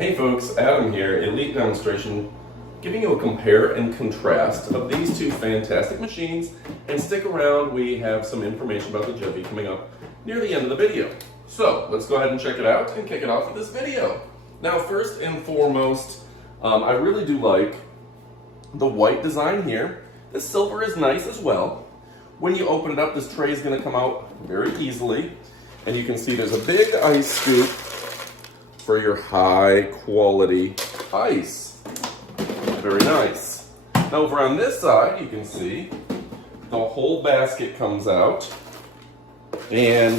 Hey folks, Adam here, Elite Demonstration, giving you a compare and contrast of these two fantastic machines. And stick around, we have some information about the Gevi coming up near the end of the video. So let's go ahead and check it out and kick it off with this video. Now first and foremost, I really do like the white design here. The silver is nice as well. When you open it up, this tray is going to come out very easily. And you can see there's a big ice scoop for your high quality ice. Very nice. Now over on this side, you can see the whole basket comes out and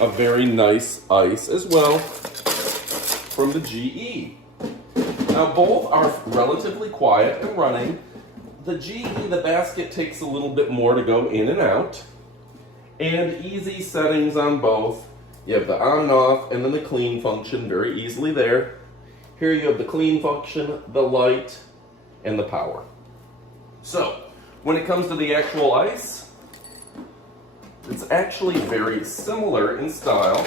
a very nice ice as well from the GE. Now both are relatively quiet and running. The GE, the basket takes a little bit more to go in and out, and easy settings on both. You have the on and off, and then the clean function very easily there. Here you have the clean function, the light, and the power. So, when it comes to the actual ice, it's actually very similar in style.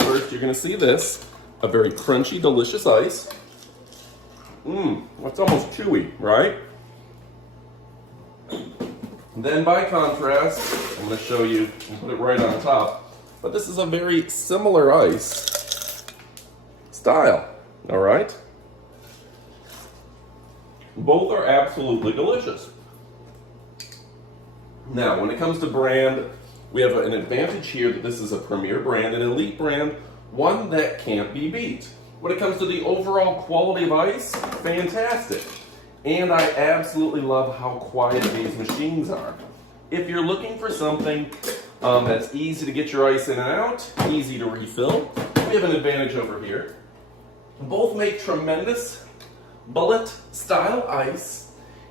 First, you're going to see this, a very crunchy, delicious ice. It's almost chewy, right? Then by contrast, I'm going to show you and put it right on top, but this is a very similar ice style, all right? Both are absolutely delicious. Now, when it comes to brand, we have an advantage here that this is a premier brand, an elite brand, one that can't be beat. When it comes to the overall quality of ice, fantastic. And I absolutely love how quiet these machines are. If you're looking for something that's easy to get your ice in and out, easy to refill, we have an advantage over here. Both make tremendous bullet style ice,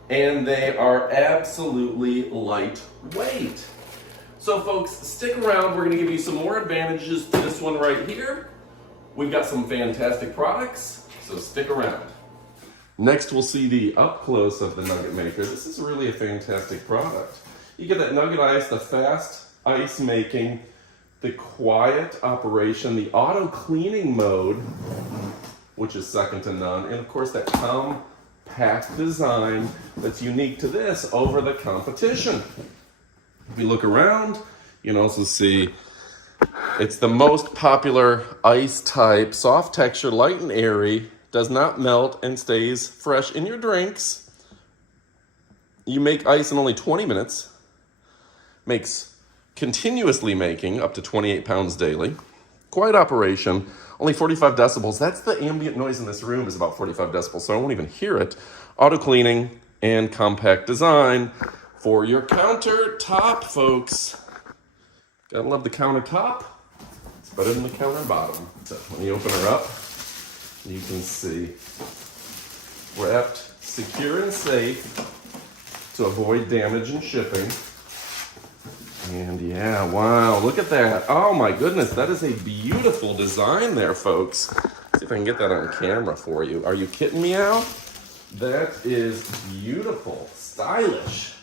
and they are absolutely lightweight. So folks, stick around. We're going to give you some more advantages to this one right here. We've got some fantastic products, so stick around. Next, we'll see the up close of the Nugget Maker. This is really a fantastic product. You get that Nugget ice, the fast ice making, the quiet operation, the auto cleaning mode, which is second to none, and of course that compact design that's unique to this over the competition. If you look around, you can also see it's the most popular ice type, soft texture, light and airy, does not melt and stays fresh in your drinks. You make ice in only 20 minutes. Makes continuously making up to 28 pounds daily. Quiet operation, only 45 decibels. That's the ambient noise in this room is about 45 decibels, so I won't even hear it. Auto cleaning and compact design for your countertop, folks. Gotta love the countertop. It's better than the counter bottom. So when you open her up, you can see wrapped secure and safe to avoid damage and shipping. And yeah, wow, look at that. Oh my goodness, that is a beautiful design there, folks. Let's see if I can get that on camera for you. Are you kidding me, Al? That is beautiful, stylish.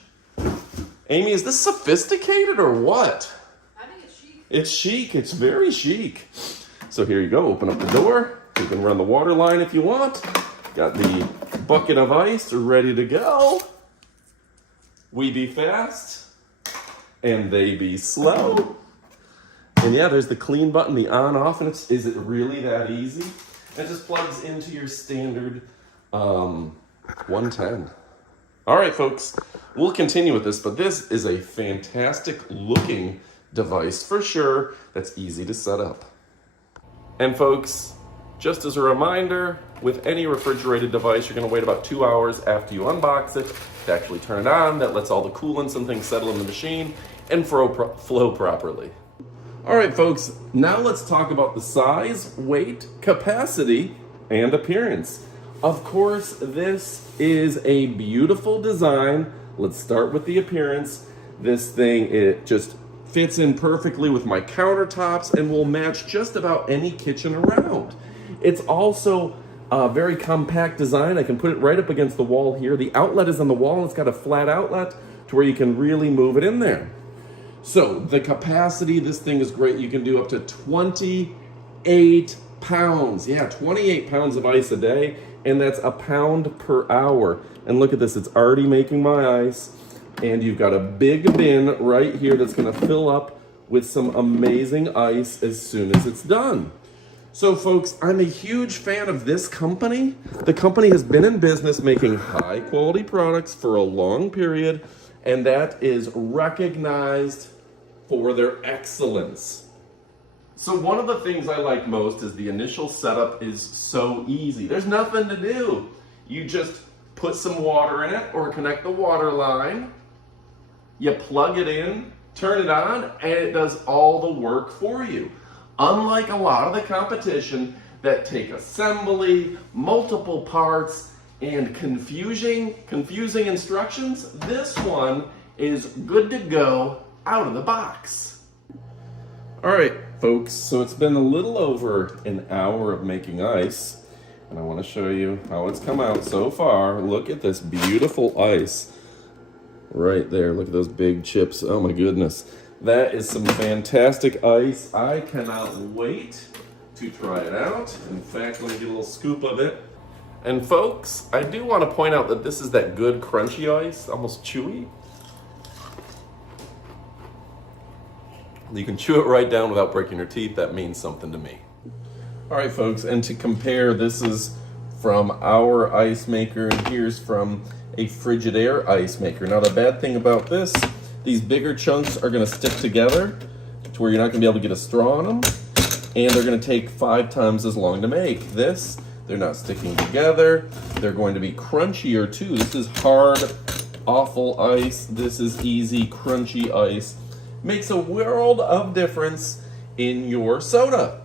Amy, is this sophisticated or what? I think it's chic. It's chic, it's very chic. So here you go, open up the door. You can run the water line if you want. Got the bucket of ice ready to go. We be fast, and they be slow. And yeah, there's the clean button, the on off, and is it really that easy? It just plugs into your standard 110. All right, folks, we'll continue with this, but this is a fantastic looking device for sure that's easy to set up. And folks, just as a reminder, with any refrigerated device, you're going to wait about 2 hours after you unbox it to actually turn it on. That lets all the coolants and things settle in the machine and flow properly. All right, folks, now let's talk about the size, weight, capacity, and appearance. Of course, this is a beautiful design. Let's start with the appearance. This thing, it just fits in perfectly with my countertops and will match just about any kitchen around. It's also a very compact design. I can put it right up against the wall here. The outlet is on the wall. It's got a flat outlet to where you can really move it in there. So the capacity, this thing is great. You can do up to 20 28 pounds. Yeah, 28 pounds of ice a day, and that's a pound per hour. And look at this, it's already making my ice. And you've got a big bin right here that's gonna fill up with some amazing ice as soon as it's done. So folks, I'm a huge fan of this company. The company has been in business making high quality products for a long period, and that is recognized for their excellence. So one of the things I like most is the initial setup is so easy. There's nothing to do. You just put some water in it or connect the water line, you plug it in, turn it on, and it does all the work for you. Unlike a lot of the competition that take assembly, multiple parts, and confusing instructions, this one is good to go out of the box. All right, folks, so it's been a little over an hour of making ice, and I want to show you how it's come out so far. Look at this beautiful ice right there. Look at those big chips. Oh my goodness. That is some fantastic ice. I cannot wait to try it out. In fact, let me get a little scoop of it. And folks, I do want to point out that this is that good crunchy ice, almost chewy. You can chew it right down without breaking your teeth. That means something to me. All right, folks, and to compare, this is from our ice maker, and here's from a Frigidaire ice maker. Now, the bad thing about this, these bigger chunks are going to stick together to where you're not going to be able to get a straw on them, and they're going to take 5 times as long to make. This, they're not sticking together. They're going to be crunchier too. This is hard, awful ice. This is easy, crunchy ice. Makes a world of difference in your soda.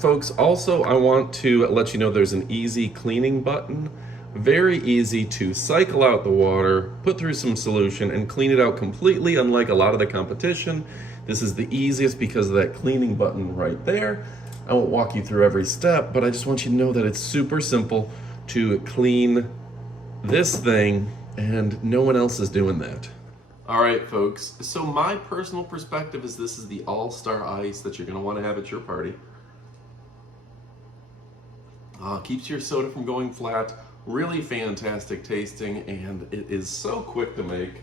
Folks, also I want to let you know there's an easy cleaning button. Very easy to cycle out the water, put through some solution, and clean it out completely, unlike a lot of the competition. This is the easiest because of that cleaning button right there. I won't walk you through every step, but I just want you to know that it's super simple to clean this thing, and no one else is doing that. All right, folks, so my personal perspective is this is the all-star ice that you're gonna wanna have at your party. Keeps your soda from going flat. Really fantastic tasting, and it is so quick to make.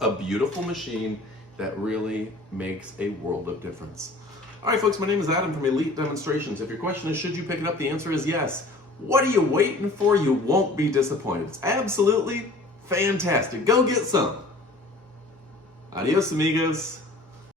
A beautiful machine that really makes a world of difference. All right, folks, my name is Adam from Elite Demonstrations. If your question is, should you pick it up? The answer is yes. What are you waiting for? You won't be disappointed. It's absolutely fantastic. Go get some. Adios, amigos.